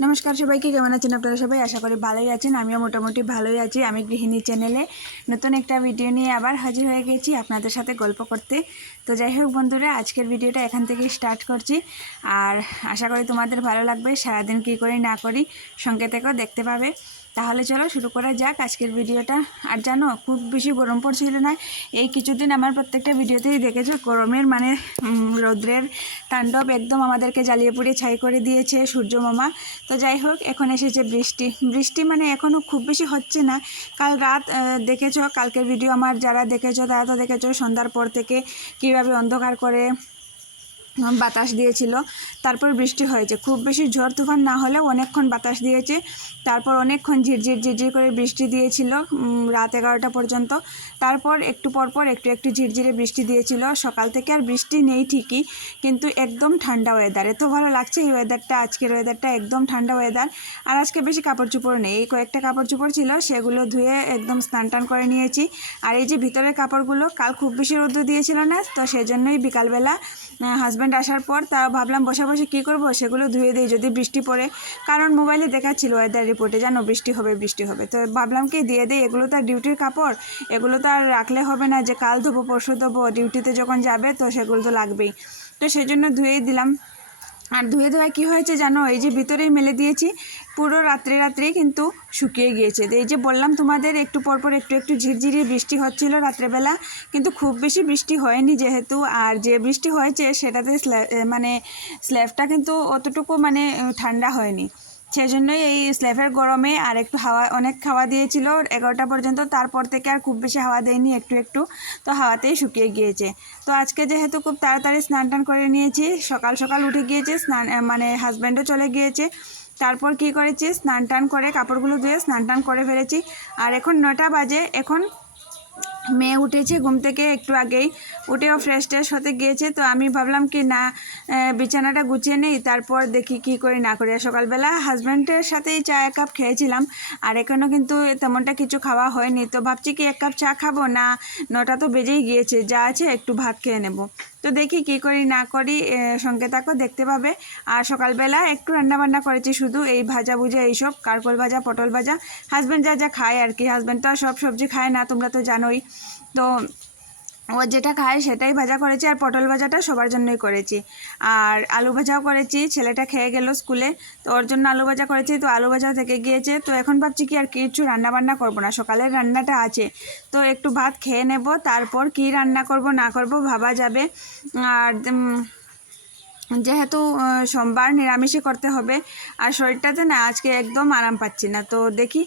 নমস্কার সবাইকে, কেমন আছেন আপনারা সবাই? আশা করি ভালোই আছেন। আমিও মোটামুটি ভালোই আছি। আমি গৃহিণী চ্যানেলে নতুন একটা ভিডিও নিয়ে আবার হাজির হয়ে গেছি আপনাদের সাথে গল্প করতে। তো যাই হোক বন্ধুরা, আজকের ভিডিওটা এখান থেকে স্টার্ট করছি। আর আশা করি তোমাদের ভালো লাগবে। সারাদিন কী করি না করি সঙ্গে থেকেও দেখতে পাবে। তাহলে চলো শুরু করা যাক আজকের ভিডিওটা। আর জানো, খুব বেশি গরম পড়ছিল না। এই কিছুদিন আমার প্রত্যেকটা ভিডিওতেই দেখেছ, গরমের মানে রৌদ্রের তাণ্ডব একদম আমাদেরকে জ্বালিয়ে পুড়িয়ে ছাই করে দিয়েছে সূর্য মামা। তো যাই হোক, এখন এসেছে বৃষ্টি। বৃষ্টি মানে এখনও খুব বেশি হচ্ছে না। কাল রাত দেখেছ, কালকের ভিডিও আমার যারা দেখেছ, তারা তো দেখেছ সন্ধ্যার পর থেকে কীভাবে অন্ধকার করে বাতাস দিয়েছিল। তারপর বৃষ্টি হয়েছে। খুব বেশি ঝড় তুফান না হলেও অনেকক্ষণ বাতাস দিয়েছে। তারপর অনেকক্ষণ ঝিরঝির ঝিরঝির করে বৃষ্টি দিয়েছিল রাত এগারোটা পর্যন্ত। তারপর একটু পরপর একটু একটু ঝিরঝিরে বৃষ্টি দিয়েছিল। সকাল থেকে আর বৃষ্টি নেই ঠিকই, কিন্তু একদম ঠান্ডা ওয়েদার এত ভালো লাগছে এই ওয়েদারটা আজকের ওয়েদারটা একদম ঠান্ডা ওয়েদার আর আজকে বেশি কাপড় চোপড় নেই। এই কয়েকটা কাপড় চোপড় ছিল, সেগুলো ধুয়ে একদম স্নান টান করে নিয়েছি। আর এই যে ভিতরের কাপড়গুলো, কাল খুব বেশি রোদ্র দিয়েছিল না, তো সেজন্যই বিকালবেলা হাজব্যান্ড আসার পর তা ভাবলাম বসে বসে কী করব সেগুলো ধুয়ে দিই, যদি বৃষ্টি পড়ে। কারণ মোবাইলে দেখাচ্ছিল ওয়েদার রিপোর্টে জানো বৃষ্টি হবে বৃষ্টি হবে। তো ভাবলাম কি দিয়ে দিই, এগুলো তো ডিউটির কাপড়, এগুলো তো আর রাখলে হবে না যে কাল ধোবো, পরশু ধোবো ডিউটিতে যখন যাবে তো সেগুলো তো লাগবেই। তো সেজন্য ধুয়েই দিলাম। আর ধুয়ে ধোয়া কী হয়েছে জানো, এই যে ভিতরেই মেলে দিয়েছি পুরো রাত্রে রাত্রে কিন্তু শুকিয়ে গিয়েছে। এই যে বললাম তোমাদের, একটু পরপর একটু একটু ঝিরঝিরি বৃষ্টি হচ্ছিল রাত্রেবেলা, কিন্তু খুব বেশি বৃষ্টি হয়নি যেহেতু, আর যে বৃষ্টি হয়েছে সেটাতে মানে স্ল্যাবটা কিন্তু অতটুকু মানে ঠান্ডা হয়নি। সেজন্যই এই স্ল্যাবের গরমে আর একটু হাওয়া, অনেক হাওয়া দিয়েছিল এগারোটা পর্যন্ত, তারপর থেকে আর খুব বেশি হাওয়া দেয়নি একটু একটু, তো হাওয়াতেই শুকিয়ে গিয়েছে। তো আজকে যেহেতু খুব তাড়াতাড়ি স্নান টান করে নিয়েছি, সকাল সকাল উঠে গিয়েছে, স্নান মানে হাজব্যান্ডও চলে গিয়েছে তারপর কি করেছি? স্নান টান করে কাপড়গুলো ধুয়ে স্নান টান করে ফেলেছি। আর এখন নটা বাজে, এখন মেয়ে উঠেছে ঘুম থেকে একটু আগেই। উঠেও ফ্রেশ ট্রেশ হতে গিয়েছে, তো আমি ভাবলাম কি না বিছানাটা গুছিয়ে নেই, তারপর দেখি কি করি না করি। সকালবেলা হাজব্যান্ডের সাথেই চা এক কাপ খেয়েছিলাম, আর এখনও কিন্তু তেমনটা কিছু খাওয়া হয়নি, তো ভাবছি কি এক কাপ চা খাব না, নটা তো বেজেই গিয়েছে, যা আছে একটু ভাত খেয়ে নেব। তো দেখি কি করি না করি সঙ্গে থাকো, দেখতে পাবে। আর সকালবেলা একটু রান্নাবান্না করেছি শুধু, এই ভাজা ভুজা এইসব কারকল ভাজা, পটল ভাজা। হাজব্যান্ড যা যা খায় আর কি হাজব্যান্ড তো আর সব সবজি খায় না, তোমরা তো জানোই। তো ও যেটা খায় সেটাই ভাজা করেছি আর পটল ভাজাটা সবার জন্যই করেছি। আর আলু ভাজাও করেছি, ছেলেটা খেয়ে গেল স্কুলে, তো ওর জন্য আলু ভাজা করেছি, তো আলু ভাজাও থেকে গিয়েছে। তো এখন ভাবছি কি আর কিছু রান্না বান্না করব না, সকালের রান্নাটা আছে। তো একটু ভাত খেয়ে নেব, তারপর কি রান্না করব না করব ভাবা যাবে। আর যেহেতু সোমবার নিরামিষই করতে হবে, আর শরীরটাতে না আজকে একদম আরাম পাচ্ছি না। তো দেখি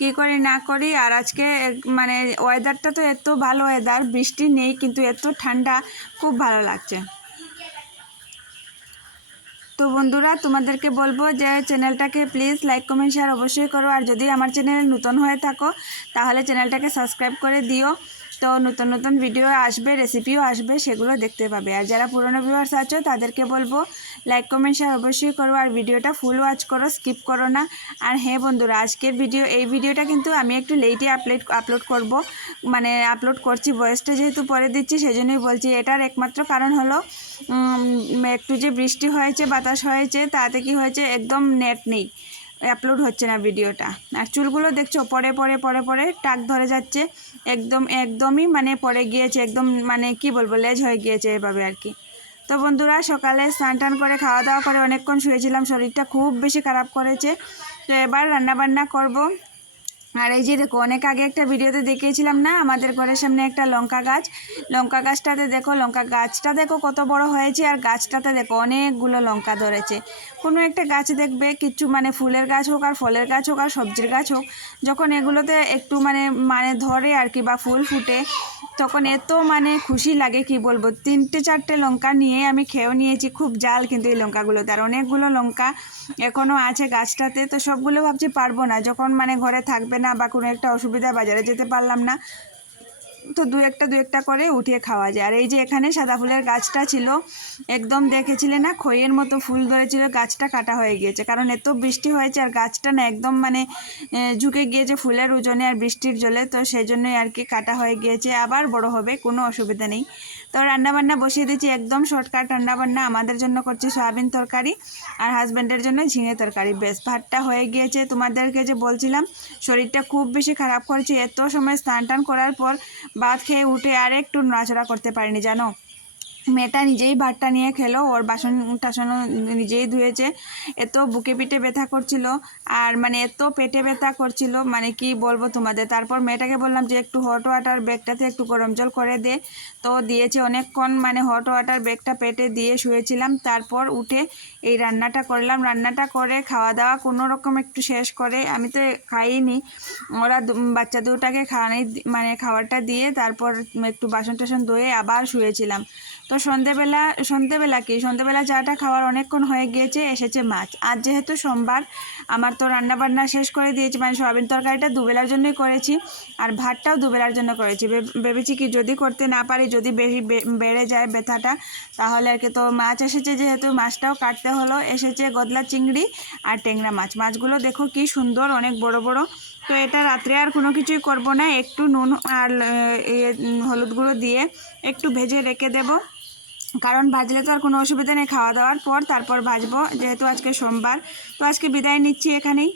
কি করি না করি? আর আজকে মানে ওয়েদারটা তো এত ভালো ওয়েদার বৃষ্টি নেই, কিন্তু এত ঠান্ডা, খুব ভালো লাগছে। তো বন্ধুরা, তোমাদেরকে বলব যে চ্যানেলটাকে প্লিজ লাইক কমেন্ট শেয়ার অবশ্যই করো। আর যদি আমার চ্যানেল নতুন হয়ে থাকো, তাহলে চ্যানেলটাকে সাবস্ক্রাইব করে দিও। তো নতুন নতুন ভিডিও আসবে রেসিপিও আসবে, সেগুলো দেখতে পাবে। আর যারা পুরনো ভিউয়ার্স আছো, তাদেরকে বলব লাইক কমেন্ট শেয়ার অবশ্যই করো। আর ভিডিওটা ফুল ওয়াচ করো স্কিপ করো না। আর হ্যাঁ বন্ধুরা, আজকের ভিডিও এই ভিডিওটা কিন্তু আমি একটু লেটে আপলোড আপলোড করব। মানে আপলোড করছি ভয়েসটা যেহেতু পরে দিচ্ছি, সেজন্যই বলছি, এটার একমাত্র কারণ হলো একটু যে বৃষ্টি হয়েছে, বাতাস হয়েছে, তাতে কি হয়েছে, একদম নেট নেই। আপলোড হচ্ছে না ভিডিওটা। আর চুলগুলো দেখছ, পরে পরে পরে পরে টাক ধরে যাচ্ছে। একদম, একদমই মানে পরে গিয়েছে, একদম মানে কি বলব, লেজ হয়ে গিয়েছে এভাবে আর কি। তো বন্ধুরা, সকালে স্নান টান করে খাওয়া দাওয়া করে অনেকক্ষণ শুয়েছিলাম, শরীরটা খুব বেশি খারাপ করেছে। তো এবার রান্নাবান্না করব। আর এই যে দেখো, অনেক আগে একটা ভিডিওতে দেখিয়েছিলাম না, আমাদের ঘরের সামনে একটা লঙ্কা গাছ। লঙ্কা গাছটাতে দেখো, লঙ্কা গাছটা দেখো কত বড় হয়েছে, আর গাছটাতে দেখো অনেকগুলো লঙ্কা ধরেছে। কোনো একটা গাছ দেখবে, কিছু মানে ফুলের গাছ হোক আর ফলের গাছ হোক আর সবজির গাছ হোক, যখন এগুলোতে একটু মানে মানে ধরে আর কি বা ফুল ফুটে তখন এত মানে খুশি লাগে, কি বলব? তিনটে চারটে লঙ্কা নিয়ে আমি খেয়েও নিয়েছি, খুব জাল কিন্তু এই লঙ্কাগুলোতে। আর অনেকগুলো লঙ্কা এখনও আছে গাছটাতে, তো সবগুলো ভাবছি পারব না। যখন মানে ঘরে থাকবে না বা কোনো একটা অসুবিধা বাজারে যেতে পারলাম না তো দু একটা দু একটা করে উঠিয়ে খাওয়া যায়। আর এই যে এখানে সাদা ফুলের গাছটা ছিল, একদম দেখেছিলে না? খইয়ের মতো ফুল ধরেছিল, গাছটা কাটা হয়ে গিয়েছে। কারণ এত বৃষ্টি হয়েছে আর গাছটা না একদম মানে ঝুঁকে গিয়েছে ফুলের ওজনে আর বৃষ্টির জলে, তো সেই জন্যই আর কি কাটা হয়ে গিয়েছে। আবার বড় হবে, কোনো অসুবিধা নেই। তো রান্নাবান্না বসিয়ে দিচ্ছি একদম শর্টকাট রান্নাবান্না আমাদের জন্য করছি সয়াবিন তরকারি আর হাজব্যান্ডের জন্য ঝিঙে তরকারি। বেশ, ভাতটা হয়ে গিয়েছে। তোমাদেরকে যে বলছিলাম, শরীরটা খুব বেশি খারাপ করেছে, এত সময় স্নান টান করার পর ভাত খেয়ে উঠে আর একটু নড়াচড়া করতে পারিনি, জানো? মেয়েটা নিজেই ভাতটা নিয়ে খেলো, ওর বাসন টাসনও নিজেই ধুয়েছে। এত বুকে পিঠে ব্যথা করছিল, আর মানে এত পেটে ব্যথা করছিল মানে কি বলব তোমাদের? তারপর মেয়েটাকে বললাম যে, একটু হট ওয়াটার ব্যাগটাতে একটু গরম জল করে দে। তো দিয়েছে অনেকক্ষণ মানে হট ওয়াটার ব্যাগটা পেটে দিয়ে শুয়েছিলাম। তারপর উঠে এই রান্নাটা করলাম। রান্নাটা করে খাওয়া দাওয়া কোনো রকম একটু শেষ করে, আমি তো খাইনি। ওরা বাচ্চা দুটাকে খাওয়ানি মানে খাবারটা দিয়ে তারপর একটু বাসন টাসন ধুয়ে আবার শুয়েছিলাম। তো সন্ধেবেলা সন্ধেবেলা কি? সন্ধেবেলা চাটা খাওয়ার অনেকক্ষণ হয়ে গিয়েছে এসেছে মাছ। আজ যেহেতু সোমবার আমার তো রান্না বান্না শেষ করে দিয়েছি মানে সয়াবিন তরকারিটা দুবেলার জন্যই করেছি আর ভাতটাও দুবেলার জন্য করেছি। ভেব- ভেবেছি কি যদি করতে না পারি যদি বেশি বেড়ে যায় ব্যথাটা তাহলে আর কি তো মাছ এসেছে যেহেতু মাছটাও কাটতে হলো। এসেছে গদলা চিংড়ি আর ট্যাংরা মাছ। মাছগুলো দেখো কি সুন্দর অনেক বড় বড়। তো এটা রাত্রে আর কোনো কিছুই করব না। একটু নুন আর ইয়ে, হলুদ গুঁড়ো দিয়ে একটু ভেজে রেখে দেবো। কারণ ভাজলে তো আর কোনো অসুবিধা নেই, খাওয়া দাওয়ার পর তারপর ভাজবো, যেহেতু আজকে সোমবার। তো আজকে বিদায় নিচ্ছি এখানেই।